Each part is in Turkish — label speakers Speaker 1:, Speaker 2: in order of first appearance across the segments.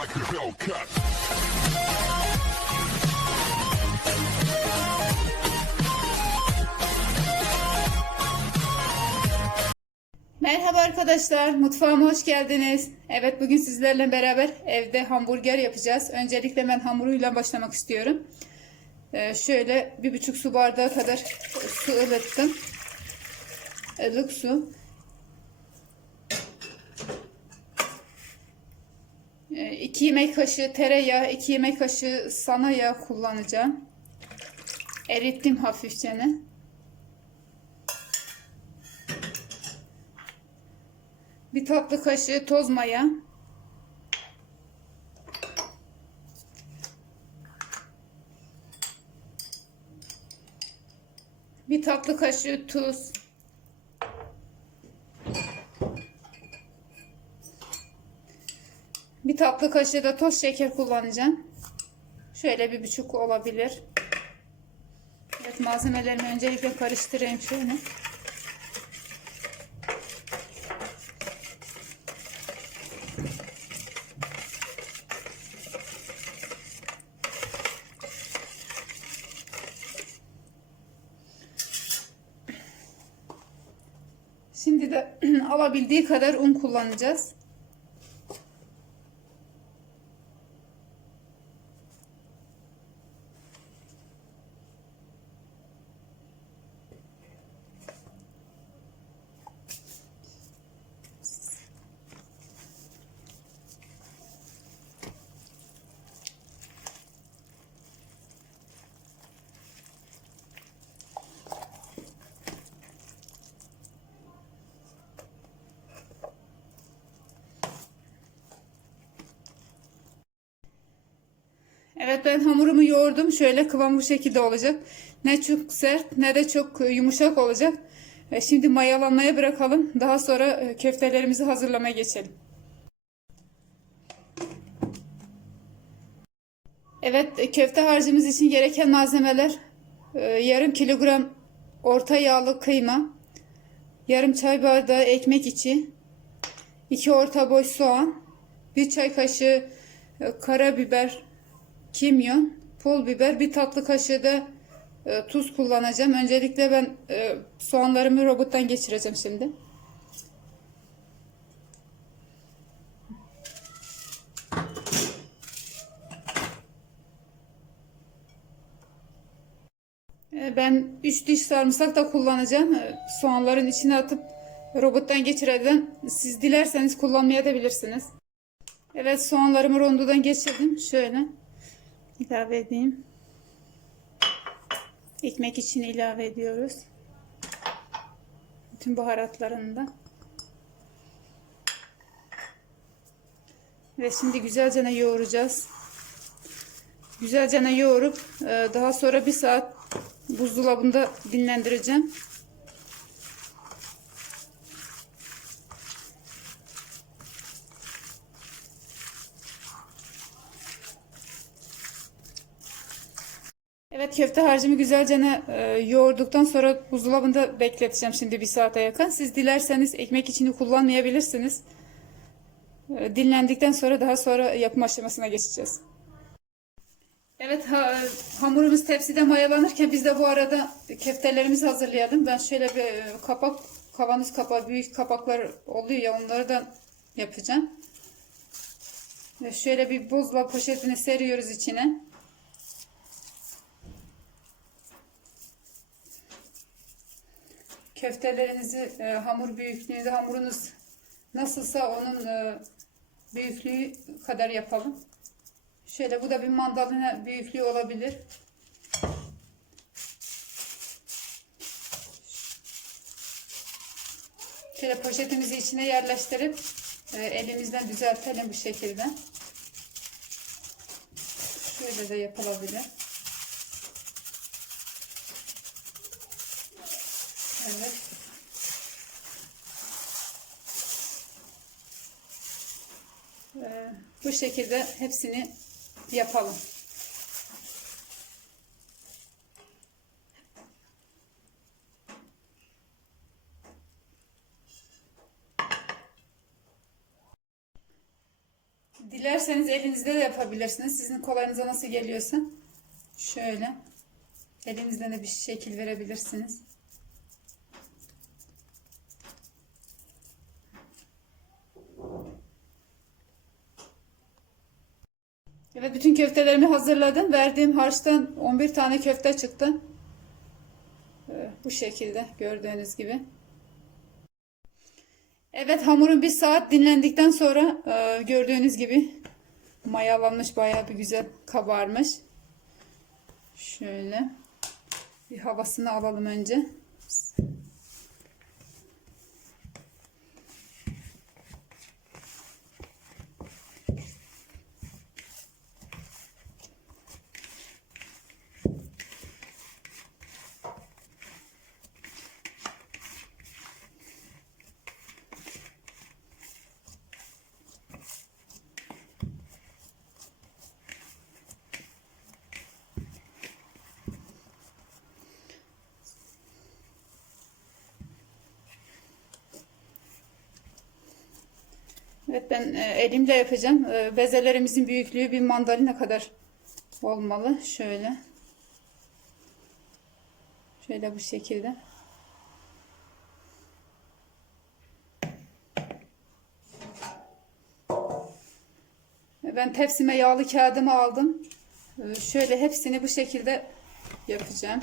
Speaker 1: like a Hellcat.
Speaker 2: Merhaba arkadaşlar, mutfağıma hoş geldiniz. Evet, bugün sizlerle beraber evde hamburger yapacağız. Öncelikle ben hamuruyla başlamak istiyorum. Ee, şöyle bir buçuk su bardağı kadar su ılıttım. Ilık su. Ee, iki yemek kaşığı tereyağı, iki yemek kaşığı sana yağ kullanacağım. Erittim hafifçe. Bir tatlı kaşığı toz maya. Bir tatlı kaşığı tuz. Bir tatlı kaşığı da toz şeker kullanacağım. Şöyle bir buçuk olabilir. Evet malzemelerimi öncelikle karıştırayım şöyle. Şimdi de alabildiği kadar un kullanacağız. Evet ben hamurumu yoğurdum. Şöyle kıvam bu şekilde olacak. Ne çok sert ne de çok yumuşak olacak. E, Şimdi mayalanmaya bırakalım. Daha sonra e, köftelerimizi hazırlamaya geçelim. Evet e, köfte harcımız için gereken malzemeler e, yarım kilogram orta yağlı kıyma, yarım çay bardağı ekmek içi, 2 orta boy soğan, bir çay kaşığı e, karabiber, kimyon, pul biber, bir tatlı kaşığı da e, tuz kullanacağım. Öncelikle ben e, soğanlarımı robottan geçireceğim şimdi. E, ben 3 diş sarımsak da kullanacağım. E, soğanların içine atıp robottan geçireceğim. Siz dilerseniz kullanmaya da bilirsiniz. Evet soğanlarımı rondodan geçirdim. Şöyle ilave edeyim. Ekmek için ilave ediyoruz. Bütün baharatlarını da. Ve şimdi güzelce yoğuracağız. Güzelce yoğurup e, daha sonra bir saat buzdolabında dinlendireceğim. Köfte harcımı güzelce e, yoğurduktan sonra buzdolabında bekleteceğim şimdi bir saate yakın. Siz dilerseniz ekmek içini kullanmayabilirsiniz. E, dinlendikten sonra daha sonra yapım aşamasına geçeceğiz. Evet ha, hamurumuz tepside mayalanırken biz de bu arada köftelerimizi hazırlayalım. Ben şöyle bir e, kapak, kavanoz kapağı, büyük kapaklar oluyor ya onları da yapacağım. Ve şöyle bir buzla poşetini seriyoruz içine. Köftelerinizi e, hamur büyüklüğünde hamurunuz nasılsa onun e, büyüklüğü kadar yapalım. Şöyle bu da bir mandalina büyüklüğü olabilir. Şöyle poşetimizi içine yerleştirip e, elimizden düzeltelim bu şekilde. Şöyle de yapılabilir. Evet. Ee, bu şekilde hepsini yapalım. Dilerseniz elinizde de yapabilirsiniz. Sizin kolayınıza nasıl geliyorsa. Şöyle. Elinizden de bir şekil verebilirsiniz. Evet bütün köftelerimi hazırladım. Verdiğim harçtan 11 tane köfte çıktı. Ee, Bu şekilde gördüğünüz gibi. Evet hamurun bir saat dinlendikten sonra e, gördüğünüz gibi mayalanmış bayağı bir güzel kabarmış. Şöyle bir havasını alalım önce. Ben e, elimle yapacağım. E, bezelerimizin büyüklüğü bir mandalina kadar olmalı. Şöyle. Şöyle bu şekilde. Ben tepsime yağlı kağıdımı aldım. E, Şöyle hepsini bu şekilde yapacağım.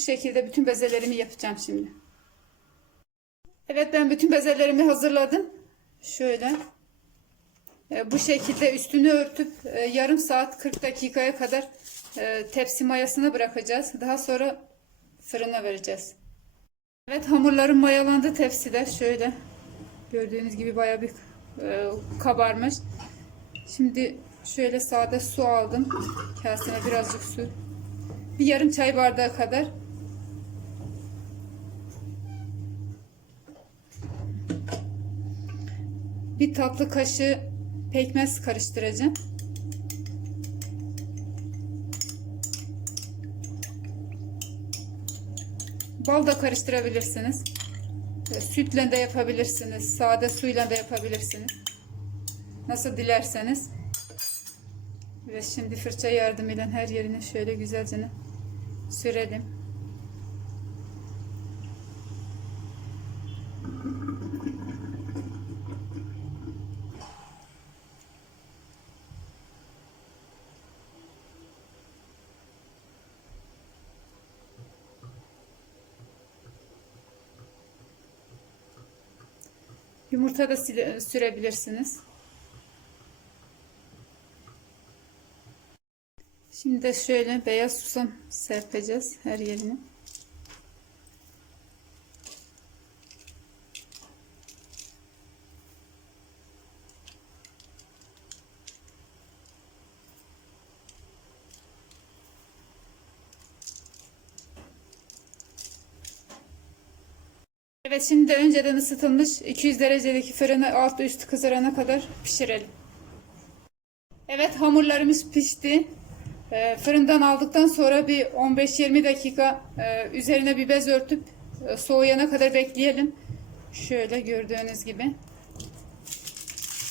Speaker 2: Şekilde bütün bezelerimi yapacağım şimdi. Evet ben bütün bezelerimi hazırladım. Şöyle. E, bu şekilde üstünü örtüp e, yarım saat 40 dakikaya kadar e, tepsi mayasına bırakacağız. Daha sonra fırına vereceğiz. Evet hamurlarım mayalandı tepside. Şöyle. Gördüğünüz gibi bayağı bir kabarmış. Şimdi şöyle sade su aldım. Kaseme birazcık su. Bir yarım çay bardağı kadar. Bir tatlı kaşığı pekmez karıştıracağım. Bal da karıştırabilirsiniz. Sütle de yapabilirsiniz. Sade suyla da yapabilirsiniz. Nasıl dilerseniz. Ve şimdi fırça yardımıyla her yerine şöyle güzelce sürelim. Yumurta da sürebilirsiniz. Şimdi de şöyle beyaz susam serpeceğiz her yerine. Şimdi de önceden ısıtılmış 200 derecedeki fırını alt üst kızarana kadar pişirelim. Evet hamurlarımız pişti. Ee, fırından aldıktan sonra bir 15-20 dakika e, üzerine bir bez örtüp e, soğuyana kadar bekleyelim. Şöyle gördüğünüz gibi.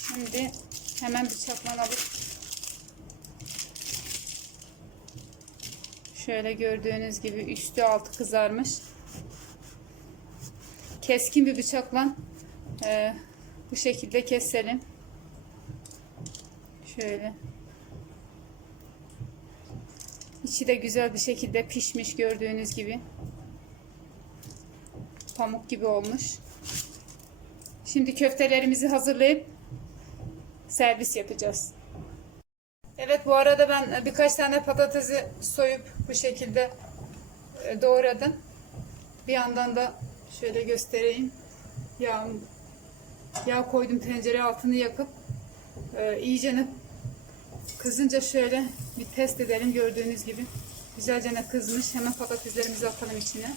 Speaker 2: Şimdi hemen bıçakla alıp şöyle gördüğünüz gibi üstü altı kızarmış. Keskin bir bıçakla e, bu şekilde keselim. Şöyle. İçi de güzel bir şekilde pişmiş gördüğünüz gibi. Pamuk gibi olmuş. Şimdi köftelerimizi hazırlayıp servis yapacağız. Evet bu arada ben birkaç tane patatesi soyup bu şekilde e, doğradım. Bir yandan da şöyle göstereyim. Yağ, yağ koydum tencere altını yakıp e, iyicene Kızınca şöyle bir test edelim gördüğünüz gibi. Güzelce kızmış. Hemen patateslerimizi atalım içine.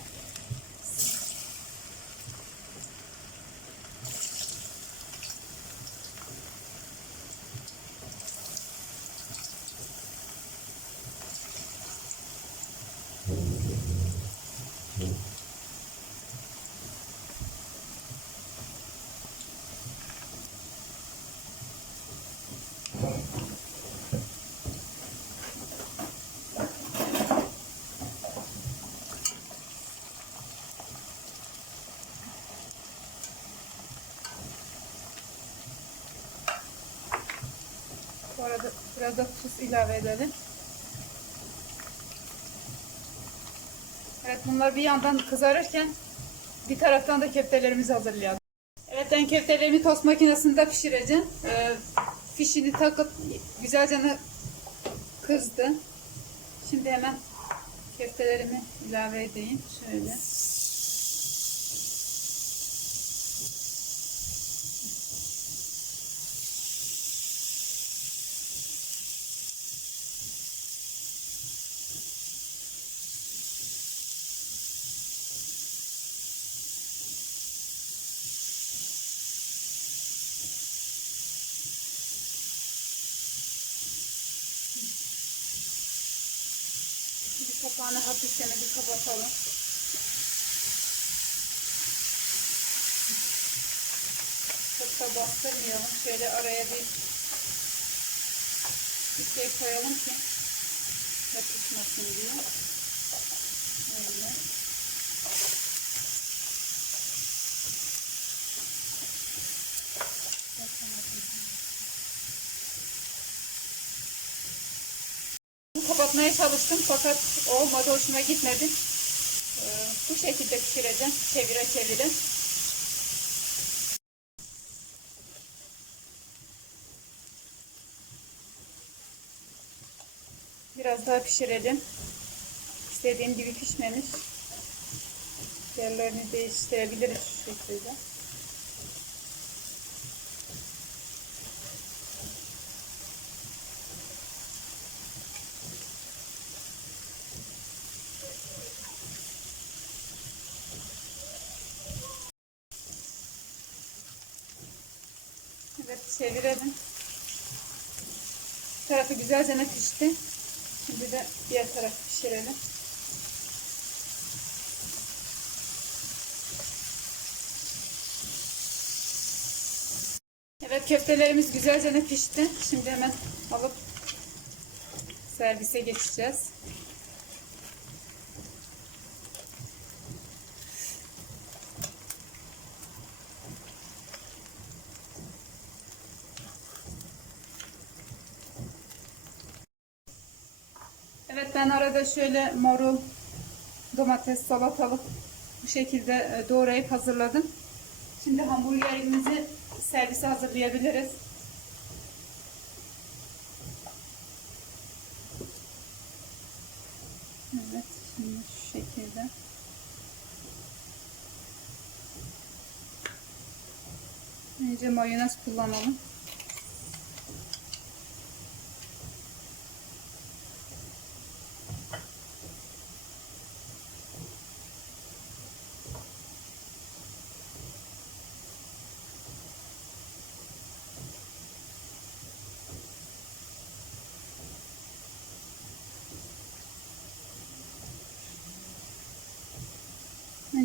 Speaker 2: Biraz da tuz ilave edelim. Evet bunlar bir yandan kızarırken bir taraftan da köftelerimizi hazırlayalım. Evet ben köftelerimi tost makinesinde pişireceğim. Ee, fişini takıp güzelce kızdı. Şimdi hemen köftelerimi ilave edeyim. Şöyle. Kapağını hafifçe bir kapatalım. Çok da bastırmayalım. Şöyle araya bir bir şey koyalım ki yapışmasın diye. Çalıştım fakat olmadı, hoşuma gitmedi. Ee, bu şekilde pişireceğim, çevire çevire. Biraz daha pişirelim. İstediğim gibi pişmemiş. Yerlerini değiştirebiliriz şu şekilde. Evet çevirelim. Güzelce pişti. Şimdi de diğer tarafı pişirelim. Evet köftelerimiz güzelce pişti. Şimdi hemen alıp servise geçeceğiz. Evet ben arada şöyle marul, domates, salatalık bu şekilde e, doğrayıp hazırladım. Şimdi hamburgerimizi servise hazırlayabiliriz. Evet şimdi şu şekilde. Önce mayonez kullanalım.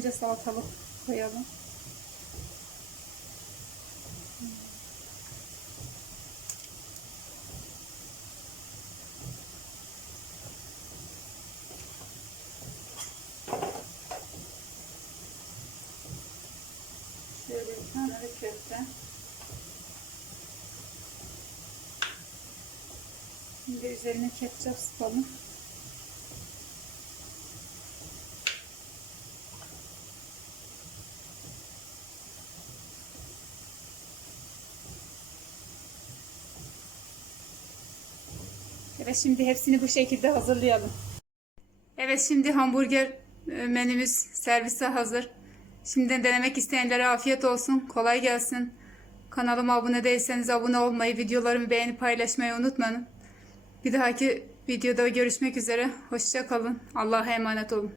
Speaker 2: Önce salatalık koyalım. Şimdi üzerine ketçap sıkalım. Evet şimdi hepsini bu şekilde hazırlayalım. Evet şimdi hamburger e, menümüz servise hazır. Şimdiden denemek isteyenlere afiyet olsun. Kolay gelsin. Kanalıma abone değilseniz abone olmayı, videolarımı beğenip paylaşmayı unutmayın. Bir dahaki videoda görüşmek üzere. Hoşça kalın. Allah'a emanet olun.